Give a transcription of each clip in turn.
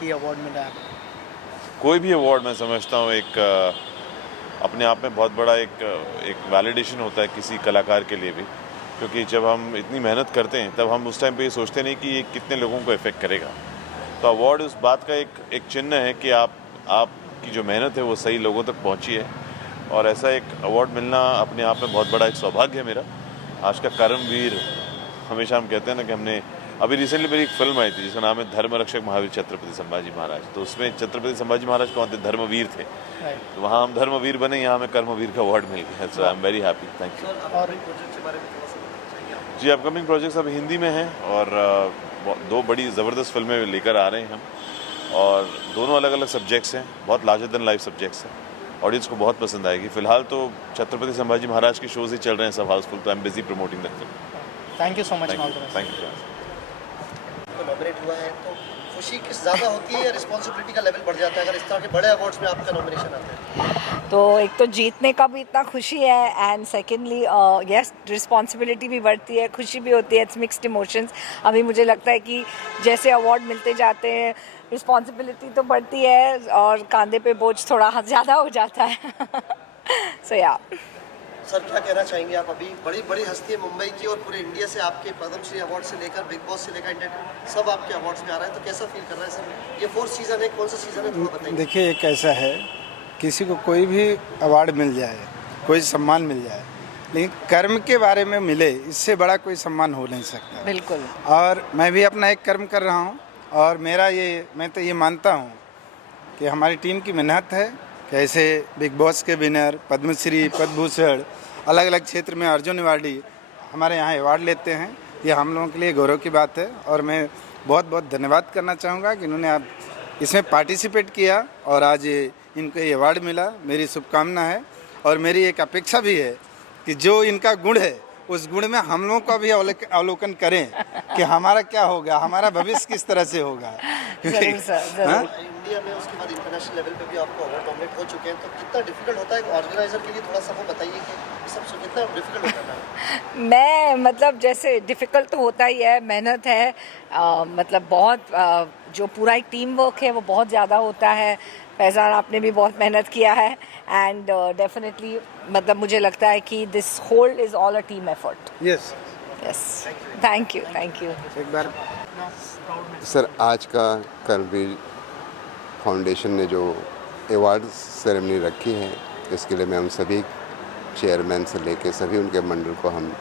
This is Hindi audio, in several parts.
कि अवार्ड मिला है? कोई भी अवार्ड मैं समझता हूँ एक अपने आप में बहुत बड़ा एक वैलिडेशन होता है किसी कलाकार के लिए भी, क्योंकि जब हम इतनी मेहनत करते हैं तब हम उस टाइम पे ये सोचते नहीं कि ये कितने लोगों को इफ़ेक्ट करेगा। तो अवार्ड उस बात का एक चिन्ह है कि आपकी जो मेहनत है वो सही लोगों तक पहुंची है, और ऐसा एक अवार्ड मिलना अपने आप में बहुत बड़ा एक सौभाग्य है मेरा। आज का कर्मवीर, हमेशा हम कहते हैं ना कि हमने अभी रिसेंटली मेरी एक फिल्म आई थी जिसका नाम है धर्मरक्षक महावीर छत्रपति संभाजी महाराज। तो उसमें छत्रपति संभाजी महाराज कौन थे? धर्मवीर थे। तो वहाँ हम धर्मवीर बने, यहाँ हमें कर्मवीर का अवार्ड मिल गया। So I am very happy. Thank you. और जी, अपकमिंग प्रोजेक्ट्स अब हिंदी में हैं और दो बड़ी ज़बरदस्त फिल्में लेकर आ रहे हैं हम, और दोनों अलग अलग सब्जेक्ट्स हैं, बहुत लार्जर देन लाइफ सब्जेक्ट्स हैं। ऑडियंस को बहुत पसंद आएगी। फिलहाल तो छत्रपति संभाजी महाराज के शोज ही चल रहे हैं सब हाउसफुल, तो I am busy promoting that film. Thank you so much. Thank you. Nominate हुआ है तो खुशी किस ज़्यादा होती है या रिस्पॉन्सिबिलिटी का लेवल बढ़ जाता है अगर इस तरह के बड़े अवार्ड्स में आपका नॉमिनेशन आता है? तो एक तो जीतने का भी इतना खुशी है, एंड सेकेंडली यस रिस्पॉन्सिबिलिटी भी बढ़ती है, खुशी भी होती है। It's mixed emotions. अभी मुझे लगता है कि जैसे अवार्ड मिलते जाते हैं रिस्पॉन्सिबिलिटी तो बढ़ती है और कंधे पे बोझ थोड़ा ज़्यादा हो जाता है। सो या सर क्या कहना चाहेंगे आप? अभी बड़ी बड़ी हस्ती है मुंबई की और पूरे इंडिया से आपके पद्मश्री अवार्ड से लेकर बिग बॉस से लेकर इंडिया सब आपके अवार्ड्स में आ रहा है, तो कैसा फील कर रहा है सर? ये 4th सीज़न है, कौन सा सीज़न है थोड़ा बताइए। देखिए, एक ऐसा है, किसी को कोई भी अवार्ड मिल जाए, कोई सम्मान मिल जाए, लेकिन कर्म के बारे में मिले, इससे बड़ा कोई सम्मान हो नहीं सकता। बिल्कुल। और मैं भी अपना एक कर्म कर रहा हूँ, और मैं तो ये मानता हूँ कि हमारी टीम की मेहनत है। कैसे बिग बॉस के विनर, पद्मश्री, पद्मभूषण, अलग अलग क्षेत्र में अर्जुन अवार्डी हमारे यहाँ अवार्ड लेते हैं, ये हम लोगों के लिए गौरव की बात है। और मैं बहुत बहुत धन्यवाद करना चाहूँगा कि इन्होंने आप इसमें पार्टिसिपेट किया और आज इनको ये अवार्ड मिला। मेरी शुभकामना है और मेरी एक अपेक्षा भी है कि जो इनका गुण है उस गुण में हम लोगों का भी अवलोकन करें कि हमारा क्या होगा, हमारा भविष्य किस तरह से होगा। जरूर सर, जरूर। इंडिया में उसके बाद इंटरनेशनल लेवल पे भी आपको अवार्ड नॉमिनेट हो चुके हैं, तो कितना डिफिकल्ट होता है ऑर्गेनाइजर के लिए? थोड़ा सा वो बताइए कि सब कितना डिफिकल्ट होता है? मैं मतलब जैसे डिफ़िकल्ट तो होता ही है, मेहनत है, मतलब बहुत जो पूरा एक टीम वर्क है वो बहुत ज़्यादा होता है। फैज़ान आपने भी बहुत मेहनत किया है, एंड डेफिनेटली मतलब मुझे लगता है कि this whole is all a team effort. Yes yes, thank you, thank you. एक बार सर, आज का कर्मवीर फाउंडेशन ने जो अवार्ड सेरेमनी रखी है, इसके लिए मैं उन सभी चेयरमैन से लेके सभी उनके मंडल को हम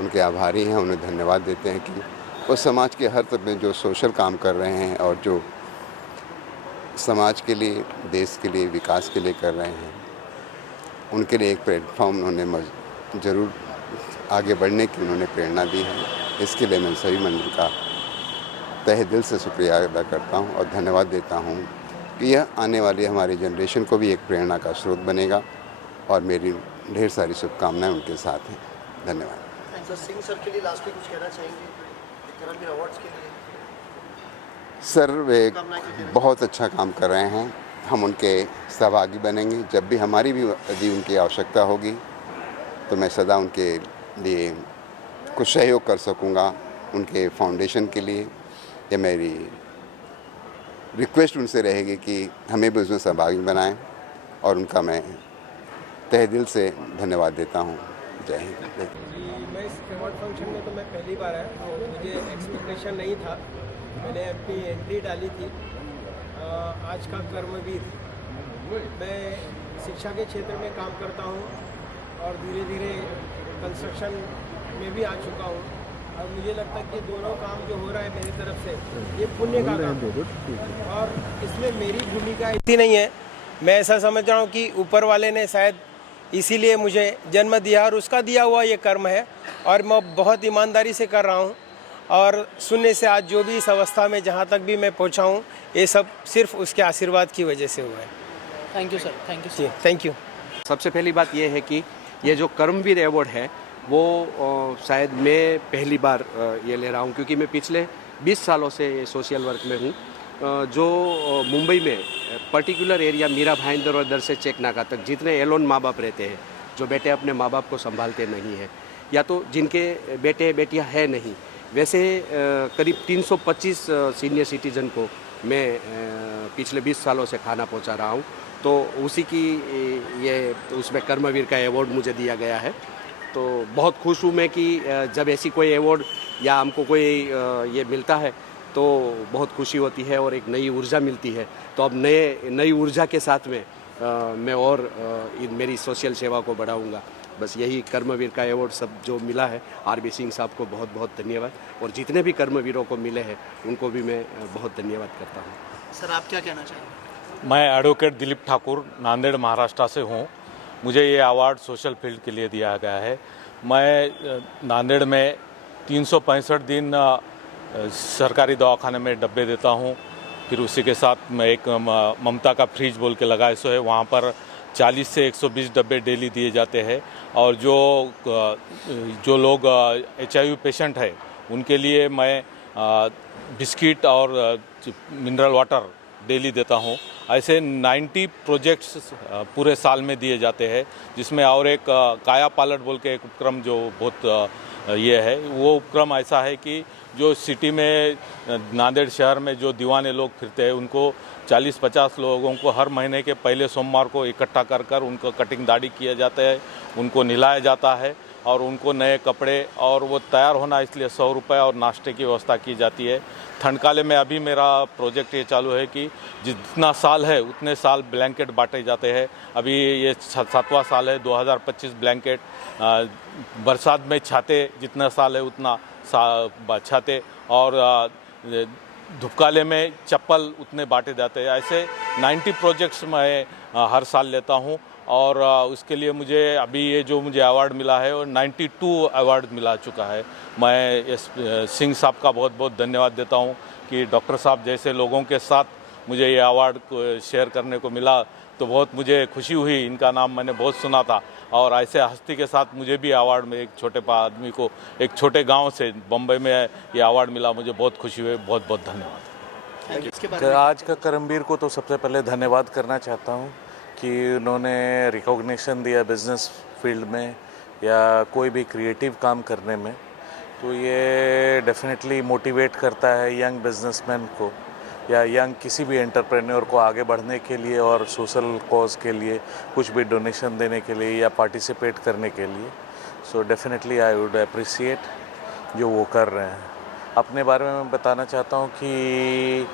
उनके आभारी हैं, उन्हें धन्यवाद देते हैं कि वो समाज के हर तरफ में जो सोशल काम कर रहे हैं और जो समाज के लिए, देश के लिए, विकास के लिए कर रहे हैं, उनके लिए एक प्लेटफॉर्म उन्होंने ज़रूर आगे बढ़ने की उन्होंने प्रेरणा दी है। इसके लिए मैं सभी मंडल का तहे दिल से शुक्रिया अदा करता हूं और धन्यवाद देता हूं कि यह आने वाली हमारी जनरेशन को भी एक प्रेरणा का स्रोत बनेगा, और मेरी ढेर सारी शुभकामनाएं उनके साथ हैं। धन्यवाद। सर, सिंह सर के लिए लास्ट में कुछ कहना चाहेंगे कर्मवीर अवार्ड्स के लिए? सर, वे बहुत अच्छा काम कर रहे हैं, हम उनके सहभागी बनेंगे। जब भी हमारी भी यदि उनकी आवश्यकता होगी तो मैं सदा उनके लिए कुछ सहयोग कर सकूंगा। उनके फाउंडेशन के लिए ये मेरी रिक्वेस्ट उनसे रहेगी कि हमें भी उसमें सहभागी बनाएं, और उनका मैं तहे दिल से धन्यवाद देता हूं। जय हिंद। मैं इस अवार्ड फंक्शन में तो मैं पहली बार आया, तो मुझे एक्सपेक्टेशन नहीं था। मैंने अपनी एंट्री डाली थी आज का कर्मवीर। मैं शिक्षा के क्षेत्र में काम करता हूँ और धीरे धीरे कंस्ट्रक्शन में भी आ चुका हूँ, और मुझे लगता है कि दोनों काम जो हो रहा है मेरी तरफ से ये पुण्य का काम है, और इसमें मेरी भूमिका इतनी नहीं है। मैं ऐसा समझ रहा हूँ कि ऊपर वाले ने शायद इसीलिए मुझे जन्म दिया और उसका दिया हुआ ये कर्म है, और मैं बहुत ईमानदारी से कर रहा हूँ। और शून्य से आज जो भी इस अवस्था में जहाँ तक भी मैं पहुँचा हूँ, ये सब सिर्फ उसके आशीर्वाद की वजह से हुआ है। Thank you sir, thank you जी, थैंक यू। सबसे पहली बात ये है कि ये जो कर्मवीर अवार्ड है वो शायद मैं पहली बार ये ले रहा हूँ, क्योंकि मैं पिछले 20 सालों से सोशल वर्क में हूँ। जो मुंबई में पर्टिकुलर एरिया मीरा भाईंदर और दर से चेक नाका तक जितने एलोन माँ बाप रहते हैं, जो बेटे अपने माँ बाप को संभालते नहीं हैं, या तो जिनके बेटे बेटियाँ हैं नहीं, वैसे करीब 325 सीनियर सिटीज़न को मैं पिछले 20 सालों से खाना पहुंचा रहा हूं, तो उसी की ये उसमें कर्मवीर का अवार्ड मुझे दिया गया है। तो बहुत खुश हूँ मैं कि जब ऐसी कोई अवार्ड या हमको कोई ये मिलता है तो बहुत खुशी होती है और एक नई ऊर्जा मिलती है। तो अब नई ऊर्जा के साथ में मैं और मेरी सोशल सेवा को बढ़ाऊंगा। बस यही कर्मवीर का अवार्ड सब जो मिला है, आरबी सिंह साहब को बहुत बहुत धन्यवाद, और जितने भी कर्मवीरों को मिले हैं उनको भी मैं बहुत धन्यवाद करता हूँ। सर आप क्या कहना चाहेंगे? मैं एडवोकेट दिलीप ठाकुर नांदेड़ महाराष्ट्र से हूँ। मुझे ये अवार्ड सोशल फील्ड के लिए दिया गया है। मैं नांदेड़ में 365 दिन सरकारी दवाखाने में डब्बे देता हूँ। फिर उसी के साथ मैं एक ममता का फ्रिज बोल के लगाए सो है, वहाँ पर 40 से 120 डब्बे डेली दिए जाते हैं। और जो लोग HIV पेशेंट है उनके लिए मैं बिस्किट और मिनरल वाटर डेली देता हूँ। ऐसे 90 प्रोजेक्ट्स पूरे साल में दिए जाते हैं, जिसमें और एक काया पालट बोल के एक उपक्रम जो बहुत ये है, वो उपक्रम ऐसा है कि जो सिटी में नांदेड़ शहर में जो दीवाने लोग फिरते हैं उनको 40-50 लोगों को हर महीने के पहले सोमवार को इकट्ठा कर कर उनको कटिंग दाढ़ी किया जाता है, उनको नहलाया जाता है और उनको नए कपड़े और वो तैयार होना इसलिए 100 रुपये और नाश्ते की व्यवस्था की जाती है। ठंडकाले में अभी मेरा प्रोजेक्ट ये चालू है कि जितना साल है उतने साल ब्लैंकेट बांटे जाते हैं। अभी ये 7वां साल है, 2025 ब्लैंकेट। बरसात में छाते जितना साल है उतना छाते, और धूपकाले में चप्पल उतने बांटे जाते हैं। ऐसे 90 प्रोजेक्ट्स मैं हर साल लेता हूँ, और उसके लिए मुझे अभी ये जो मुझे अवार्ड मिला है और 92 अवार्ड मिला चुका है। मैं सिंह साहब का बहुत बहुत धन्यवाद देता हूँ कि डॉक्टर साहब जैसे लोगों के साथ मुझे ये अवार्ड को शेयर करने को मिला, तो बहुत मुझे खुशी हुई। इनका नाम मैंने बहुत सुना था, और ऐसे हस्ती के साथ मुझे भी अवार्ड में एक छोटे आदमी को एक छोटे गांव से बम्बई में ये अवार्ड मिला, मुझे बहुत खुशी हुई। बहुत बहुत धन्यवाद। इसके बारे में आज का कर्मवीर को तो सबसे पहले धन्यवाद करना चाहता हूँ कि उन्होंने रिकॉग्निशन दिया बिज़नेस फील्ड में या कोई भी क्रिएटिव काम करने में, तो ये डेफिनेटली मोटिवेट करता है यंग बिजनेसमैन को या यंग किसी भी एंटरप्रेन्योर को आगे बढ़ने के लिए और सोशल कॉज के लिए कुछ भी डोनेशन देने के लिए या पार्टिसिपेट करने के लिए। So definitely I would appreciate जो वो कर रहे हैं। अपने बारे में मैं बताना चाहता हूँ कि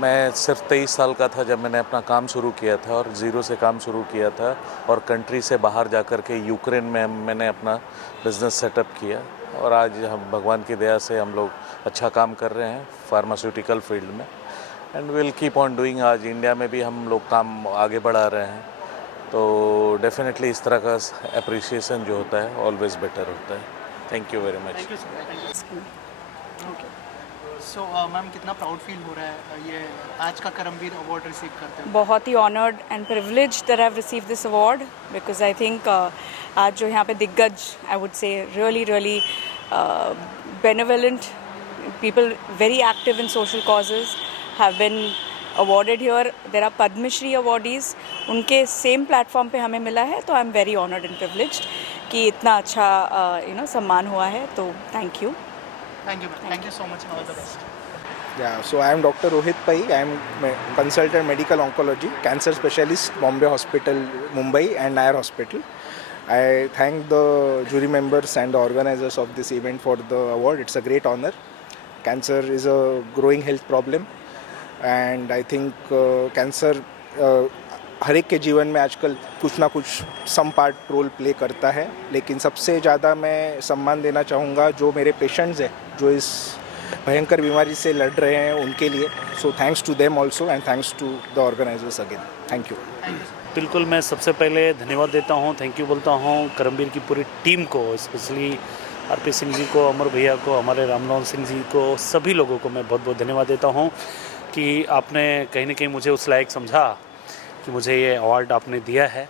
मैं सिर्फ 23 साल का था जब मैंने अपना काम शुरू किया था, और ज़ीरो से काम शुरू किया था, और कंट्री से बाहर जाकर के यूक्रेन में मैंने अपना बिज़नेस सेटअप किया, और आज हम भगवान की दया से हम लोग अच्छा काम कर रहे हैं फार्मास्यूटिकल फील्ड में, and will keep on doing. आज इंडिया में भी हम लोग काम आगे बढ़ा रहे हैं, तो डेफिनेटली इस तरह का अप्रिसिएशन जो होता है ऑलवेज बेटर होता है। Thank you very much. Thank you sir. Okay, so ma'am कितना प्राउड फील हो रहा है ये आज का कर्मवीर अवार्ड रिसीव करते हैं? बहुत ही honoured and privileged that I have received this award, because I think आज जो यहाँ पे दिग्गज, I would say really benevolent people, very active in social causes, have been awarded here. There are Padma Shri awardees, उनके सेम प्लेटफॉर्म पे हमें मिला है, तो आई am very honoured and privileged कि इतना अच्छा सम्मान हुआ है, तो thank you. Thank you ma'am, thank you so much, all the best. Yeah, so I am Dr. Rohit Pai. I am consultant medical oncology, cancer specialist, Bombay Hospital, Mumbai, and Nair Hospital. I thank the jury members and the organizers of this event for the award. It's a great honor. Cancer is a growing health problem, and I think cancer हर एक के जीवन में आजकल कुछ ना कुछ सम पार्ट रोल प्ले करता है, लेकिन सबसे ज़्यादा मैं सम्मान देना चाहूँगा जो मेरे पेशेंट्स हैं जो इस भयंकर बीमारी से लड़ रहे हैं उनके लिए। So thanks to them also and thanks to the organisers again. Thank you. बिल्कुल, मैं सबसे पहले धन्यवाद देता हूँ, थैंक यू बोलता हूँ कर्मवीर की पूरी टीम को, स्पेशली आरपी सिंह जी को, अमर भैया को, हमारे रामनोहन सिंह जी को, सभी लोगों को मैं बहुत बहुत धन्यवाद देता हूँ कि आपने कहीं ना कहीं मुझे उस लायक समझा कि मुझे ये अवार्ड आपने दिया है।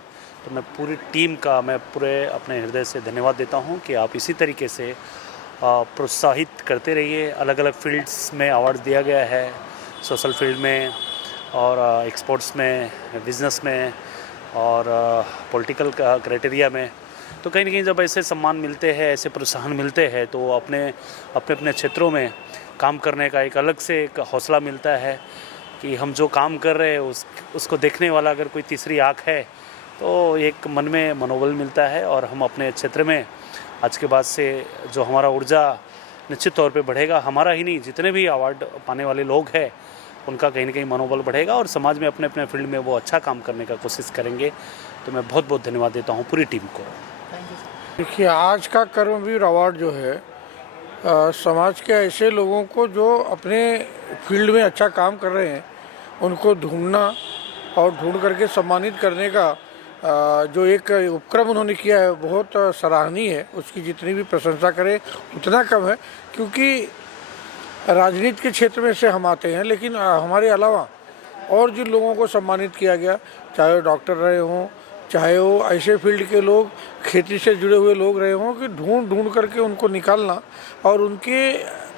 तो मैं पूरी टीम का मैं पूरे अपने हृदय से धन्यवाद देता हूँ कि आप इसी तरीके से प्रोत्साहित करते रहिए। अलग अलग फील्ड्स में अवार्ड दिया गया है, सोशल फील्ड में और एक्सपोर्ट्स में, बिज़नेस में और पॉलिटिकल क्राइटेरिया में। तो कहीं ना कहीं जब ऐसे सम्मान मिलते हैं, ऐसे प्रोत्साहन मिलते हैं, तो अपने अपने क्षेत्रों में काम करने का एक अलग से एक हौसला मिलता है कि हम जो काम कर रहे हैं उसको देखने वाला अगर कोई तीसरी आँख है तो एक मन में मनोबल मिलता है और हम अपने क्षेत्र में आज के बाद से जो हमारा ऊर्जा निश्चित तौर पे बढ़ेगा। हमारा ही नहीं, जितने भी अवार्ड पाने वाले लोग हैं उनका कहीं ना कहीं मनोबल बढ़ेगा और समाज में अपने अपने फील्ड में वो अच्छा काम करने का कोशिश करेंगे। तो मैं बहुत बहुत धन्यवाद देता हूँ पूरी टीम को। देखिए, आज का कर्मवीर अवार्ड जो है समाज के ऐसे लोगों को जो अपने फील्ड में अच्छा काम कर रहे हैं उनको ढूंढना और ढूंढ करके सम्मानित करने का जो एक उपक्रम उन्होंने किया है बहुत सराहनीय है। उसकी जितनी भी प्रशंसा करें उतना कम है, क्योंकि राजनीति के क्षेत्र में से हम आते हैं, लेकिन हमारे अलावा और जिन लोगों को सम्मानित किया गया, चाहे वो डॉक्टर रहे हों, चाहे वो ऐसे फील्ड के लोग, खेती से जुड़े हुए लोग रहे हों, कि ढूंढ करके उनको निकालना और उनके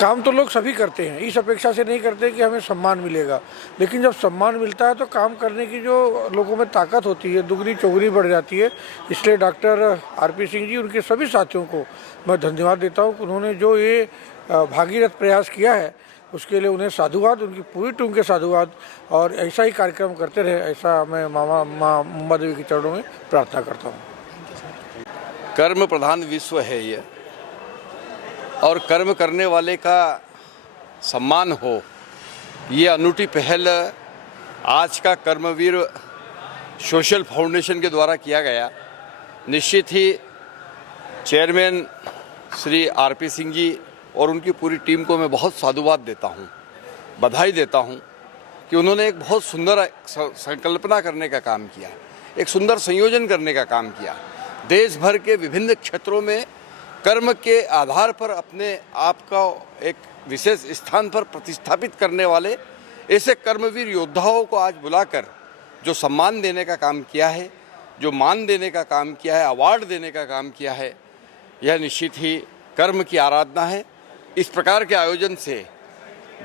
काम तो लोग सभी करते हैं, इस अपेक्षा से नहीं करते कि हमें सम्मान मिलेगा, लेकिन जब सम्मान मिलता है तो काम करने की जो लोगों में ताकत होती है दुगनी चौगुनी बढ़ जाती है। इसलिए डॉक्टर आरपी सिंह जी, उनके सभी साथियों को मैं धन्यवाद देता हूँ कि उन्होंने जो ये भागीरथ प्रयास किया है उसके लिए उन्हें साधुवाद, उनकी पूरी टीम के साधुवाद, और ऐसा ही कार्यक्रम करते रहे, ऐसा मैं माँ मुंबा देवी के चरणों में प्रार्थना करता हूँ। कर्म प्रधान विश्व है ये, और कर्म करने वाले का सम्मान हो, ये अनूठी पहल आज का कर्मवीर सोशल फाउंडेशन के द्वारा किया गया। निश्चित ही चेयरमैन श्री आरपी सिंह जी और उनकी पूरी टीम को मैं बहुत साधुवाद देता हूँ, बधाई देता हूँ कि उन्होंने एक बहुत सुंदर संकल्पना करने का काम किया, एक सुंदर संयोजन करने का काम किया। देश भर के विभिन्न क्षेत्रों में कर्म के आधार पर अपने आप का एक विशेष स्थान पर प्रतिस्थापित करने वाले ऐसे कर्मवीर योद्धाओं को आज बुलाकर जो सम्मान देने का काम किया है, जो मान देने का काम किया है, अवार्ड देने का काम किया है, यह निश्चित ही कर्म की आराधना है। इस प्रकार के आयोजन से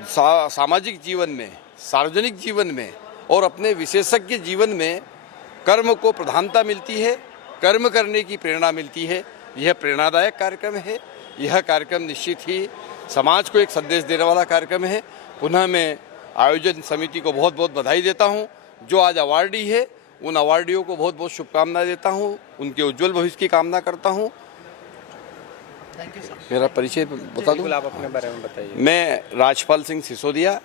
सामाजिक जीवन में, सार्वजनिक जीवन में और अपने विशेषज्ञ जीवन में कर्म को प्रधानता मिलती है, कर्म करने की प्रेरणा मिलती है। यह प्रेरणादायक कार्यक्रम है। यह कार्यक्रम निश्चित ही समाज को एक संदेश देने वाला कार्यक्रम है। पुनः मैं आयोजन समिति को बहुत बहुत बधाई देता हूं। जो आज अवार्डी है उन अवार्डियों को बहुत बहुत शुभकामनाएं देता हूं, उनके उज्जवल भविष्य की कामना करता हूं। मेरा परिचय बता दूं? आप अपने बारे में बताइए। मैं राजपाल सिंह सिसोदिया,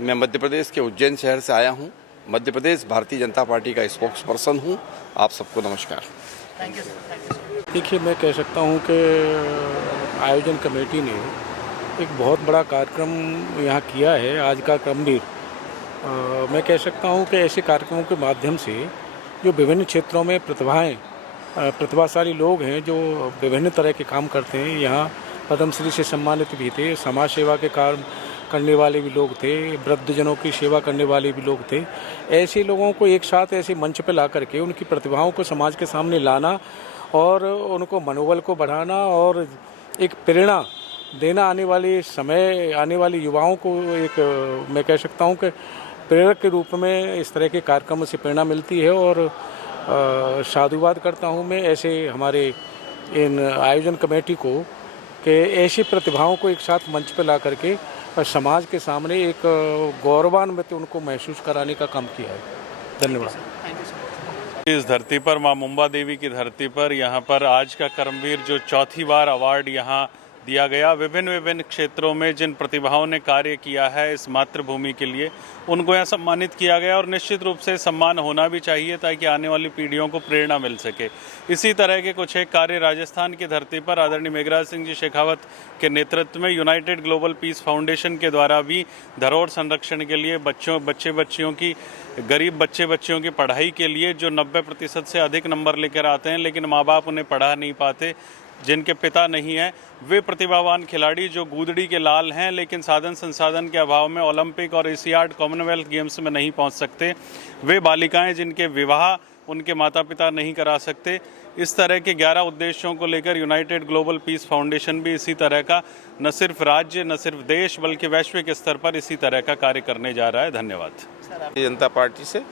मैं मध्य प्रदेश के उज्जैन शहर से आया हूं। मध्य प्रदेश भारतीय जनता पार्टी का स्पोक्स पर्सन हूं। आप सबको नमस्कार। देखिए, मैं कह सकता हूँ कि आयोजन कमेटी ने एक बहुत बड़ा कार्यक्रम यहाँ किया है। आज का कर्मवीर, मैं कह सकता हूँ कि ऐसे कार्यक्रमों के माध्यम से जो विभिन्न क्षेत्रों में प्रतिभाशाली लोग हैं, जो विभिन्न तरह के काम करते हैं, यहाँ पद्मश्री से सम्मानित भी थे, समाज सेवा के काम करने वाले भी लोग थे, वृद्धजनों की सेवा करने वाले भी लोग थे। ऐसे लोगों को एक साथ ऐसे मंच पर ला करके उनकी प्रतिभाओं को समाज के सामने लाना और उनको मनोबल को बढ़ाना और एक प्रेरणा देना, आने वाले युवाओं को एक, मैं कह सकता हूँ कि प्रेरक के रूप में इस तरह के कार्यक्रमों से प्रेरणा मिलती है। और साधुवाद करता हूँ मैं ऐसे हमारे इन आयोजन कमेटी को कि ऐसी प्रतिभाओं को एक साथ मंच पर ला करके समाज के सामने एक गौरवान्वित उनको महसूस कराने का काम किया है। धन्यवाद। इस धरती पर, माँ मुंबा देवी की धरती पर, यहाँ पर आज का कर्मवीर जो चौथी बार अवार्ड यहाँ दिया गया, विभिन्न क्षेत्रों में जिन प्रतिभाओं ने कार्य किया है इस मातृभूमि के लिए, उनको यहाँ सम्मानित किया गया। और निश्चित रूप से सम्मान होना भी चाहिए ताकि आने वाली पीढ़ियों को प्रेरणा मिल सके। इसी तरह के कुछ एक कार्य राजस्थान की धरती पर आदरणीय मेघराज सिंह जी शेखावत के नेतृत्व में यूनाइटेड ग्लोबल पीस फाउंडेशन के द्वारा भी धरोहर संरक्षण के लिए बच्चियों की, गरीब बच्चियों की पढ़ाई के लिए जो 90% से अधिक नंबर लेकर आते हैं लेकिन माँ बाप उन्हें पढ़ा नहीं पाते, जिनके पिता नहीं हैं, वे प्रतिभावान खिलाड़ी जो गूदड़ी के लाल हैं लेकिन साधन संसाधन के अभाव में ओलंपिक और एशियाड कॉमनवेल्थ गेम्स में नहीं पहुंच सकते, वे बालिकाएं जिनके विवाह उनके माता पिता नहीं करा सकते, इस तरह के 11 उद्देश्यों को लेकर यूनाइटेड ग्लोबल पीस फाउंडेशन भी इसी तरह का न सिर्फ राज्य न सिर्फ देश बल्कि वैश्विक स्तर पर इसी तरह का कार्य करने जा रहा है। धन्यवाद। भारतीय जनता पार्टी से,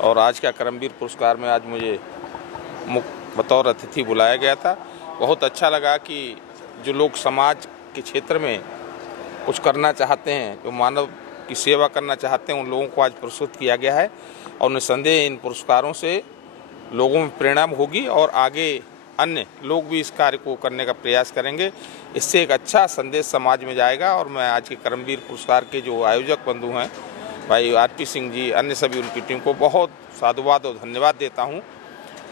और आज का कर्मवीर पुरस्कार में आज मुझे बतौर अतिथि बुलाया गया था। बहुत अच्छा लगा कि जो लोग समाज के क्षेत्र में कुछ करना चाहते हैं, जो मानव की सेवा करना चाहते हैं, उन लोगों को आज पुरस्कृत किया गया है। और निस्संदेह इन पुरस्कारों से लोगों में प्रेरणा होगी और आगे अन्य लोग भी इस कार्य को करने का प्रयास करेंगे। इससे एक अच्छा संदेश समाज में जाएगा। और मैं आज के कर्मवीर पुरस्कार के जो आयोजक बंधु हैं, भाई आरपी सिंह जी, अन्य सभी उनकी टीम को बहुत साधुवाद और धन्यवाद देता हूं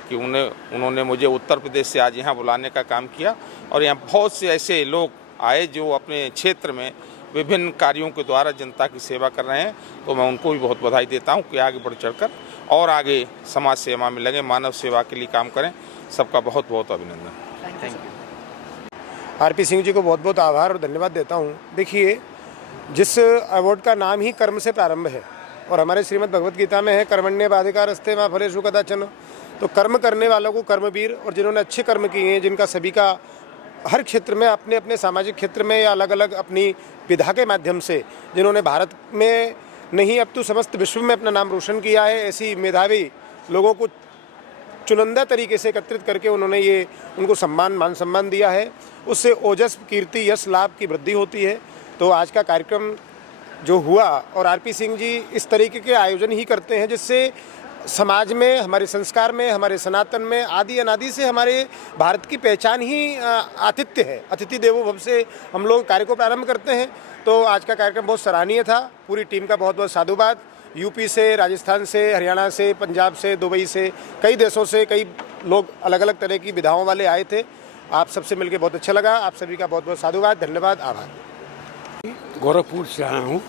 कि उन्होंने मुझे उत्तर प्रदेश से आज यहाँ बुलाने का काम किया। और यहाँ बहुत से ऐसे लोग आए जो अपने क्षेत्र में विभिन्न कार्यों के द्वारा जनता की सेवा कर रहे हैं। तो मैं उनको भी बहुत बधाई देता हूं कि आगे बढ़ चढ़कर और आगे समाज सेवा में लगे, मानव सेवा के लिए काम करें। सबका बहुत बहुत अभिनंदन। Thank you. RP Singh ji को बहुत बहुत आभार और धन्यवाद देता हूँ। देखिए, जिस अवार्ड का नाम ही कर्म से प्रारंभ है और हमारे श्रीमद् भगवत गीता में है कर्मण्येवाधिकारस्ते मा फलेषु कदाचन, तो कर्म करने वालों को कर्मवीर, और जिन्होंने अच्छे कर्म किए हैं, जिनका सभी का हर क्षेत्र में अपने अपने सामाजिक क्षेत्र में या अलग अलग अपनी विधा के माध्यम से जिन्होंने भारत में नहीं अब तो समस्त विश्व में अपना नाम रोशन किया है, ऐसी मेधावी लोगों को चुनिंदा तरीके से एकत्रित करके उन्होंने ये उनको मान सम्मान दिया है। उससे ओजस, कीर्ति, यश, लाभ की वृद्धि होती है। तो आज का कार्यक्रम जो हुआ, और आरपी सिंह जी इस तरीके के आयोजन ही करते हैं जिससे समाज में, हमारे संस्कार में, हमारे सनातन में आदि अनादि से हमारे भारत की पहचान ही आतिथ्य है। अतिथि देवो भव से हम लोग कार्य को प्रारंभ करते हैं। तो आज का कार्यक्रम बहुत सराहनीय था। पूरी टीम का बहुत बहुत साधुवाद। यूपी से, राजस्थान से, हरियाणा से, पंजाब से, दुबई से, कई देशों से कई लोग अलग अलग तरह की विधाओं वाले आए थे। आप सबसे मिलकर बहुत अच्छा लगा। आप सभी का बहुत बहुत साधुवाद, धन्यवाद, आभार। गोरखपुर से आया हूँ।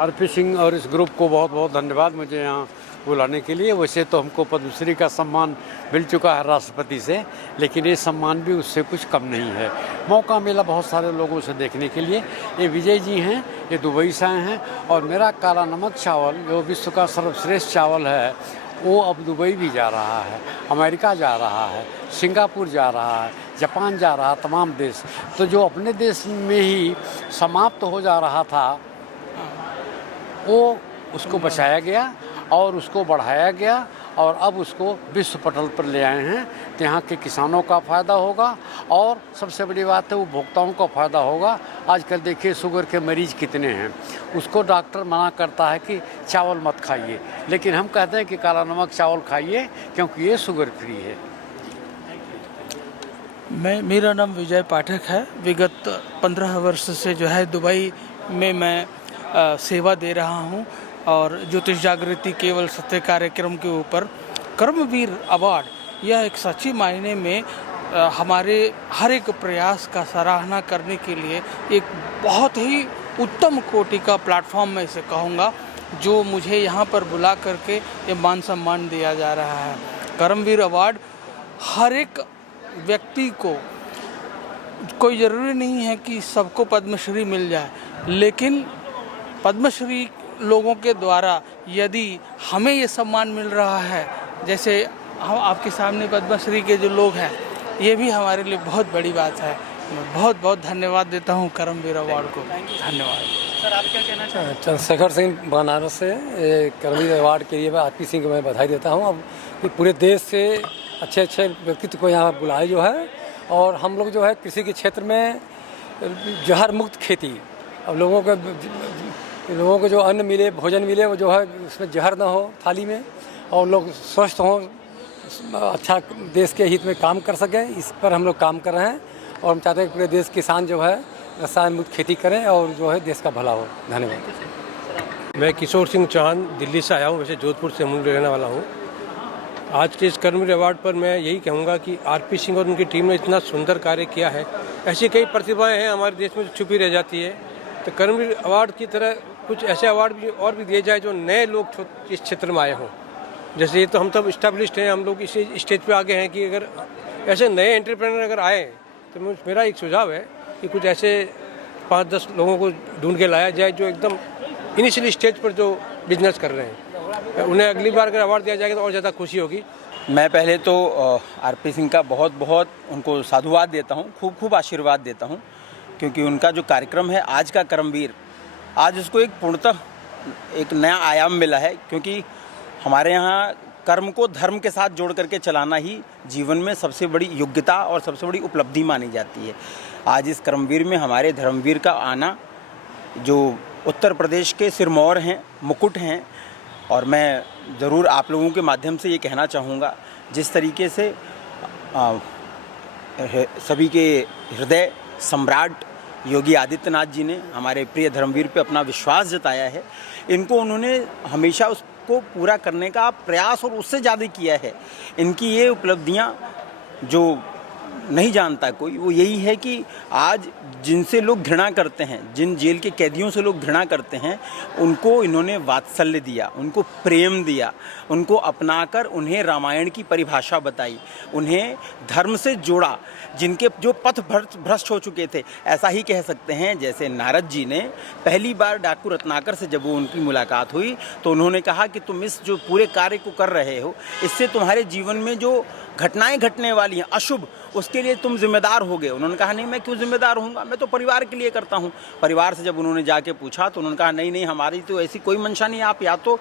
आरपी सिंह और इस ग्रुप को बहुत बहुत धन्यवाद मुझे यहाँ बुलाने के लिए। वैसे तो हमको पद्मश्री का सम्मान मिल चुका है राष्ट्रपति से, लेकिन ये सम्मान भी उससे कुछ कम नहीं है। मौका मिला बहुत सारे लोगों से देखने के लिए। ये विजय जी हैं, ये दुबई से आए हैं। और मेरा काला नमक चावल जो विश्व का सर्वश्रेष्ठ चावल है, वो अब दुबई भी जा रहा है, अमेरिका जा रहा है, सिंगापुर जा रहा है, जापान जा रहा है, तमाम देश। तो जो अपने देश में ही समाप्त हो जा रहा था, वो उसको बचाया गया और उसको बढ़ाया गया और अब उसको विश्व पटल पर ले आए हैं। तो यहाँ के किसानों का फ़ायदा होगा और सबसे बड़ी बात है उपभोक्ताओं का फ़ायदा होगा। आजकल देखिए शुगर के मरीज़ कितने हैं, उसको डॉक्टर मना करता है कि चावल मत खाइए, लेकिन हम कहते हैं कि काला नमक चावल खाइए क्योंकि ये शुगर फ्री है। मेरा नाम विजय पाठक है। विगत 15 वर्ष से जो है दुबई में मैं सेवा दे रहा हूँ और ज्योतिष जागृति केवल सत्य कार्यक्रम के ऊपर कर्मवीर अवार्ड, यह एक सच्ची मायने में हमारे हर एक प्रयास का सराहना करने के लिए एक बहुत ही उत्तम कोटि का प्लेटफॉर्म मैं इसे कहूँगा, जो मुझे यहाँ पर बुला करके ये मान सम्मान दिया जा रहा है। कर्मवीर अवार्ड हर एक व्यक्ति को, कोई ज़रूरी नहीं है कि सबको पद्मश्री मिल जाए, लेकिन पद्मश्री लोगों के द्वारा यदि हमें ये सम्मान मिल रहा है, जैसे हम आपके सामने पद्मश्री के जो लोग हैं, ये भी हमारे लिए बहुत बड़ी बात है। मैं बहुत बहुत धन्यवाद देता हूँ कर्मवीर अवार्ड को। धन्यवाद। सर, आप क्या कहना चाहते हैं? चंद्रशेखर सिंह बनारस से कर्मवीर अवार्ड के लिए मैं आरपी सिंह को मैं बधाई देता हूँ। अब पूरे देश से अच्छे अच्छे व्यक्तित्व को यहाँ बुलाए जो है, और हम लोग जो है कृषि के क्षेत्र में जहर मुक्त खेती, अब लोगों को जो अन्न मिले, भोजन मिले, वो जो है उसमें जहर ना हो थाली में, और लोग स्वस्थ हों, अच्छा देश के हित में काम कर सकें, इस पर हम लोग काम कर रहे हैं। और हम चाहते हैं कि पूरे देश किसान जो है रसायन मुक्त खेती करें और जो है देश का भला हो। धन्यवाद। मैं किशोर सिंह चौहान दिल्ली से आया हूँ, वैसे जोधपुर से मूल रहने वाला हूँ। आज के इस कर्मवीर अवार्ड पर मैं यही कहूँगा कि आरपी सिंह और उनकी टीम ने इतना सुंदर कार्य किया है। ऐसी कई प्रतिभाएँ हैं हमारे देश में जो छुपी रह जाती है, तो कर्मवीर अवार्ड की तरह कुछ ऐसे अवार्ड भी और भी दिए जाए जो नए लोग इस क्षेत्र में आए हों। जैसे ये तो हम सब इस्टेब्लिश्ड हैं, हम लोग इसी स्टेज पे आगे हैं कि अगर ऐसे नए एंटरप्रेन्योर अगर आए तो मेरा एक सुझाव है कि कुछ ऐसे 5-10 लोगों को ढूंढ के लाया जाए जो एकदम इनिशियली स्टेज पर जो बिजनेस कर रहे हैं, उन्हें अगली बार अगर अवार्ड दिया जाएगा तो और ज़्यादा खुशी होगी। मैं पहले तो आरपी सिंह का बहुत बहुत उनको साधुवाद देता हूँ, खूब खूब आशीर्वाद देता हूँ, क्योंकि उनका जो कार्यक्रम है आज का कर्मवीर, आज उसको एक पूर्णतः एक नया आयाम मिला है। क्योंकि हमारे यहाँ कर्म को धर्म के साथ जोड़ करके चलाना ही जीवन में सबसे बड़ी योग्यता और सबसे बड़ी उपलब्धि मानी जाती है। आज इस कर्मवीर में हमारे धर्मवीर का आना जो उत्तर प्रदेश के सिरमौर हैं, मुकुट हैं, और मैं ज़रूर आप लोगों के माध्यम से ये कहना चाहूँगा, जिस तरीके से सभी के हृदय सम्राट योगी आदित्यनाथ जी ने हमारे प्रिय धर्मवीर पे अपना विश्वास जताया है, इनको उन्होंने हमेशा उसको पूरा करने का प्रयास और उससे ज़्यादा किया है। इनकी ये उपलब्धियाँ जो नहीं जानता कोई, वो यही है कि आज जिनसे लोग घृणा करते हैं, जिन जेल के कैदियों से लोग घृणा करते हैं, उनको इन्होंने वात्सल्य दिया, उनको प्रेम दिया, उनको अपनाकर उन्हें रामायण की परिभाषा बताई, उन्हें धर्म से जोड़ा, जिनके जो पथ भ्रष्ट हो चुके थे। ऐसा ही कह सकते हैं जैसे नारद जी ने पहली बार डाकू रत्नाकर से जब वो उनकी मुलाकात हुई तो उन्होंने कहा कि तुम इस जो पूरे कार्य को कर रहे हो, इससे तुम्हारे जीवन में जो घटनाएं घटने वाली हैं अशुभ, उसके लिए तुम जिम्मेदार हो गए। उन्होंने कहा नहीं, मैं क्यों जिम्मेदार होऊंगा, मैं तो परिवार के लिए करता हूं। परिवार से जब उन्होंने जाके पूछा तो उन्होंने कहा नहीं, हमारी तो ऐसी कोई मंशा नहीं, आप या तो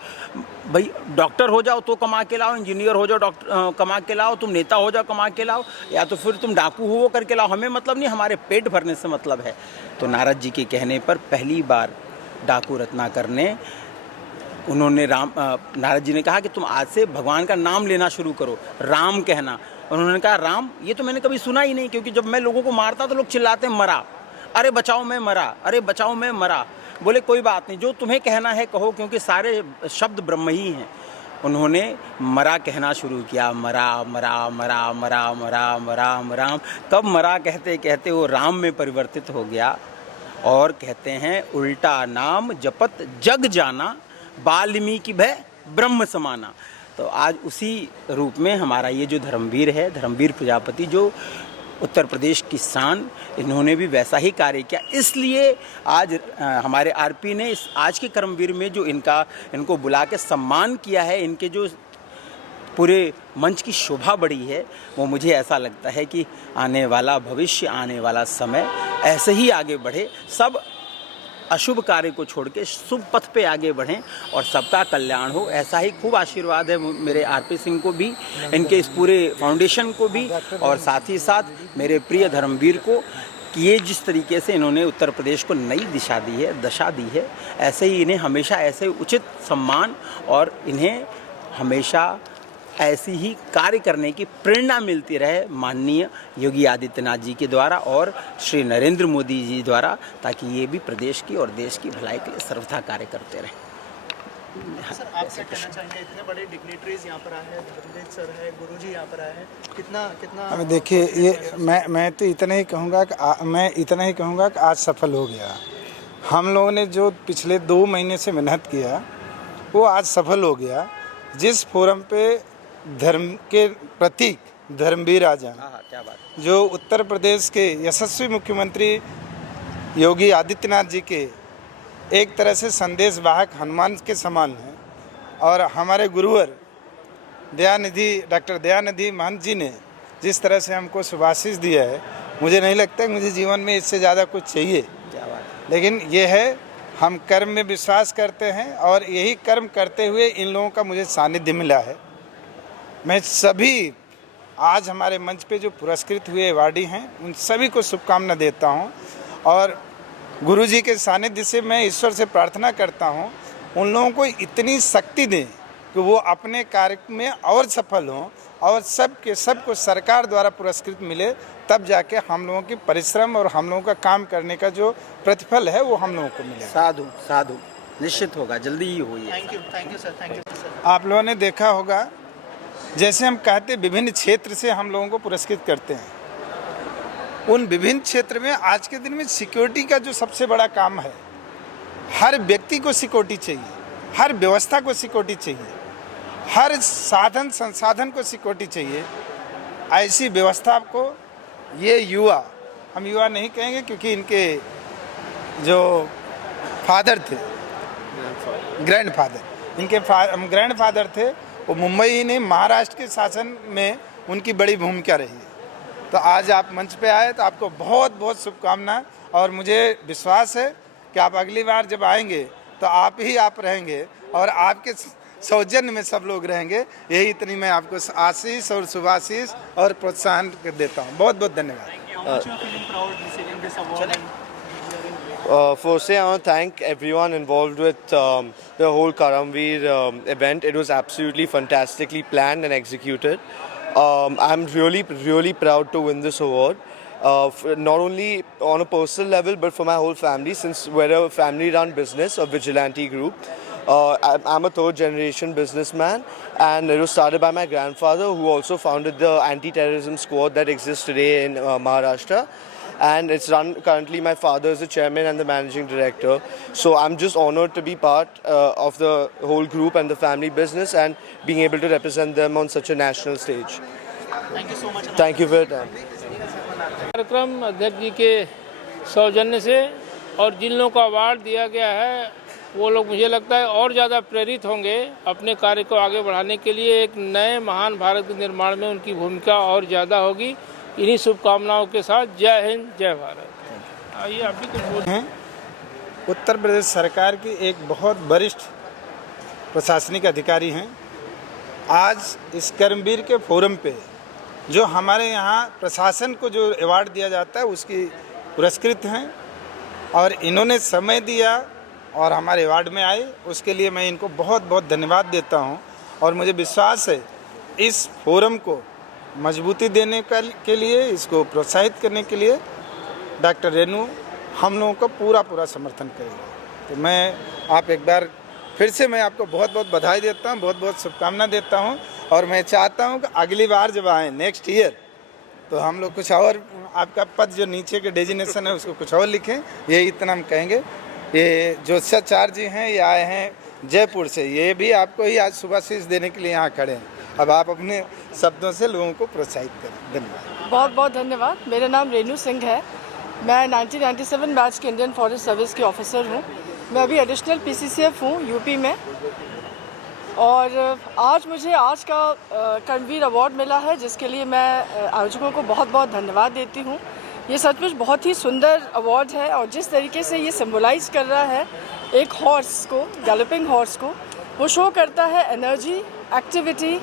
भाई डॉक्टर हो जाओ तो कमा के लाओ, इंजीनियर हो जाओ डॉक्टर कमा के लाओ, तुम नेता हो जाओ कमा के लाओ, या तो फिर तुम डाकू हो वो करके लाओ, हमें मतलब नहीं, हमारे पेट भरने से मतलब है। तो नारद जी के कहने पर पहली बार डाकू रत्नाकर ने नारद जी ने कहा कि तुम आज से भगवान का नाम लेना शुरू करो, राम कहना। उन्होंने कहा राम, ये तो मैंने कभी सुना ही नहीं, क्योंकि जब मैं लोगों को मारता तो लोग चिल्लाते मरा, अरे बचाओ मैं मरा, अरे बचाओ मैं मरा। बोले कोई बात नहीं, जो तुम्हें कहना है कहो, क्योंकि सारे शब्द ब्रह्म ही हैं। उन्होंने मरा कहना शुरू किया, मरा मरा मरा मरा मरा मरा मरा। कब मरा कहते कहते वो राम में परिवर्तित हो गया, और कहते हैं उल्टा नाम जपत जग जाना, वाल्मीकि भय ब्रह्म समाना। तो आज उसी रूप में हमारा ये जो धर्मवीर है, धर्मवीर प्रजापति, जो उत्तर प्रदेश की शान, इन्होंने भी वैसा ही कार्य किया। इसलिए आज हमारे आरपी ने इस आज के कर्मवीर में जो इनको बुला के सम्मान किया है, इनके जो पूरे मंच की शोभा बढ़ी है, वो मुझे ऐसा लगता है कि आने वाला भविष्य, आने वाला समय ऐसे ही आगे बढ़े, सब अशुभ कार्य को छोड़ के शुभ पथ पे आगे बढ़ें और सबका कल्याण हो। ऐसा ही खूब आशीर्वाद है मेरे आरपी सिंह को भी, इनके इस पूरे फाउंडेशन को भी, और साथ ही साथ मेरे प्रिय धर्मवीर को, कि ये जिस तरीके से इन्होंने उत्तर प्रदेश को नई दिशा दी है, दशा दी है, ऐसे ही इन्हें हमेशा ऐसे उचित सम्मान और इन्हें हमेशा ऐसी ही कार्य करने की प्रेरणा मिलती रहे माननीय योगी आदित्यनाथ जी के द्वारा और श्री नरेंद्र मोदी जी द्वारा, ताकि ये भी प्रदेश की और देश की भलाई के लिए सर्वथा कार्य करते रहें। सर, आप क्या कहना चाहेंगे, इतने बड़े डिग्निटरीज यहाँ पर आए हैं, धर्मवीर सर है, गुरुजी यहाँ पर आए हैं, कितना अब देखिए, ये मैं तो इतना ही कहूँगा कि आज सफल हो गया। हम लोगों ने जो पिछले 2 महीने से मेहनत किया, वो आज सफल हो गया। जिस फोरम पे धर्म के प्रतीक धर्मवीर आ जाएं, क्या बात, जो उत्तर प्रदेश के यशस्वी मुख्यमंत्री योगी आदित्यनाथ जी के एक तरह से संदेश वाहक हनुमान के समान हैं, और हमारे गुरुवर डॉक्टर दयानिधि महंत जी ने जिस तरह से हमको शुभाशीष दिया है, मुझे नहीं लगता कि मुझे जीवन में इससे ज़्यादा कुछ चाहिए। लेकिन ये है, हम कर्म में विश्वास करते हैं और यही कर्म करते हुए इन लोगों का मुझे सानिध्य मिला है। मैं सभी आज हमारे मंच पे जो पुरस्कृत हुए अवार्डी हैं, उन सभी को शुभकामना देता हूं, और गुरुजी के सानिध्य से मैं ईश्वर से प्रार्थना करता हूं, उन लोगों को इतनी शक्ति दें कि वो अपने कार्य में और सफल हों, और सबको सरकार द्वारा पुरस्कृत मिले, तब जाके हम लोगों की परिश्रम और हम लोगों का काम करने का जो प्रतिफल है वो हम लोगों को मिले। साधु साधु, निश्चित होगा, जल्दी ही होगी। Thank you sir. आप लोगों ने देखा होगा, जैसे हम कहते विभिन्न क्षेत्र से हम लोगों को पुरस्कृत करते हैं, उन विभिन्न क्षेत्र में आज के दिन में सिक्योरिटी का जो सबसे बड़ा काम है, हर व्यक्ति को सिक्योरिटी चाहिए, हर व्यवस्था को सिक्योरिटी चाहिए, हर साधन संसाधन को सिक्योरिटी चाहिए। ऐसी व्यवस्था को ये युवा, हम युवा नहीं कहेंगे क्योंकि इनके जो फादर थे, ग्रैंड फादर थे, वो मुंबई ही नहीं महाराष्ट्र के शासन में उनकी बड़ी भूमिका रही है। तो आज आप मंच पे आए तो आपको बहुत बहुत शुभकामनाएं, और मुझे विश्वास है कि आप अगली बार जब आएंगे तो आप रहेंगे और आपके सौजन्य में सब लोग रहेंगे। यही इतनी मैं आपको आशीष और शुभाशीष और प्रोत्साहन देता हूँ। बहुत बहुत धन्यवाद। How much you are feeling proud receiving this award? Firstly, I want to thank everyone involved with the whole Karamveer event. It was absolutely fantastically planned and executed. I'm really proud to win this award. Not only on a personal level, but for my whole family, since we're a family-run business, a vigilante group. I'm a third-generation businessman, and it was started by my grandfather, who also founded the anti-terrorism squad that exists today in Maharashtra. And it's run currently, my father is the chairman and the managing director. So I'm just honored to be part of the whole group and the family business and being able to represent them on such a national stage. Thank you so much. Thank you for your time. कार्यक्रम अध्यक्ष जी के सौजन्य से और जिन लोगों को अवार्ड दिया गया है वो लोग मुझे लगता है और ज़्यादा प्रेरित होंगे अपने कार्य को आगे बढ़ाने के लिए। एक नए महान भारत के निर्माण में उनकी भूमिका और ज़्यादा होगी। इन्हीं शुभकामनाओं के साथ जय हिंद, जय भारत। आइए आप भी कुछ बोलें। उत्तर प्रदेश सरकार की एक बहुत वरिष्ठ प्रशासनिक अधिकारी हैं। आज इस कर्मवीर के फोरम पे जो हमारे यहाँ प्रशासन को जो अवार्ड दिया जाता है उसकी पुरस्कृत हैं और इन्होंने समय दिया और हमारे अवार्ड में आए, उसके लिए मैं इनको बहुत बहुत धन्यवाद देता हूँ। और मुझे विश्वास है इस फोरम को मजबूती देने के लिए, इसको प्रोत्साहित करने के लिए डॉक्टर रेणु हम लोगों को पूरा समर्थन करेगा। तो मैं आप एक बार फिर से मैं आपको बहुत बहुत बधाई देता हूँ, बहुत बहुत शुभकामना देता हूँ। और मैं चाहता हूँ कि अगली बार जब आएँ नेक्स्ट ईयर तो हम लोग कुछ और आपका पद जो नीचे के डेजिग्नेशन है उसको कुछ और लिखें, ये इतना हम कहेंगे। ये जो सचार जी हैं ये आए हैं जयपुर से, ये भी आपको ही आज शुभाशीष देने के लिए यहाँ खड़े हैं। अब आप अपने शब्दों से लोगों को प्रोत्साहित करें। धन्यवाद। बहुत बहुत धन्यवाद। मेरा नाम रेणु सिंह है। मैं 1997 बैच के इंडियन फॉरेस्ट सर्विस की ऑफिसर हूँ। मैं अभी एडिशनल PCCF हूँ यूपी में। और आज मुझे आज का कर्मवीर अवार्ड मिला है, जिसके लिए मैं आयोजकों को बहुत बहुत धन्यवाद देती हूँ। ये सचमुच बहुत ही सुंदर अवार्ड है और जिस तरीके से ये सिंबलाइज कर रहा है एक हॉर्स को, गैलोपिंग हॉर्स को, वो शो करता है एनर्जी, एक्टिविटी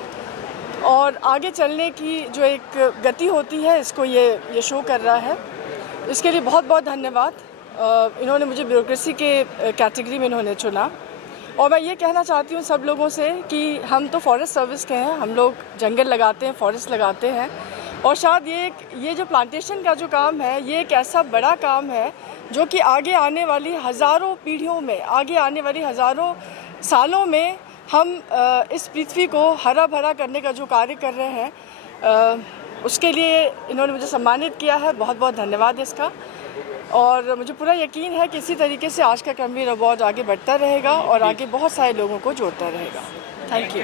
और आगे चलने की जो एक गति होती है, इसको ये शो कर रहा है। इसके लिए बहुत बहुत धन्यवाद। इन्होंने मुझे ब्यूरोक्रेसी के कैटेगरी में इन्होंने चुना। और मैं ये कहना चाहती हूँ सब लोगों से कि हम तो फॉरेस्ट सर्विस के हैं, हम लोग जंगल लगाते हैं, फॉरेस्ट लगाते हैं। और शायद ये जो प्लांटेशन का जो काम है, ये एक ऐसा बड़ा काम है जो कि आगे आने वाली हज़ारों पीढ़ियों में, आगे आने वाली हज़ारों सालों में हम इस पृथ्वी को हरा भरा करने का जो कार्य कर रहे हैं, उसके लिए इन्होंने मुझे सम्मानित किया है। बहुत बहुत धन्यवाद इसका। और मुझे पूरा यकीन है कि इसी तरीके से आज का कर्मवीर अवार्ड आगे बढ़ता रहेगा और आगे बहुत सारे लोगों को जोड़ता रहेगा। Thank you.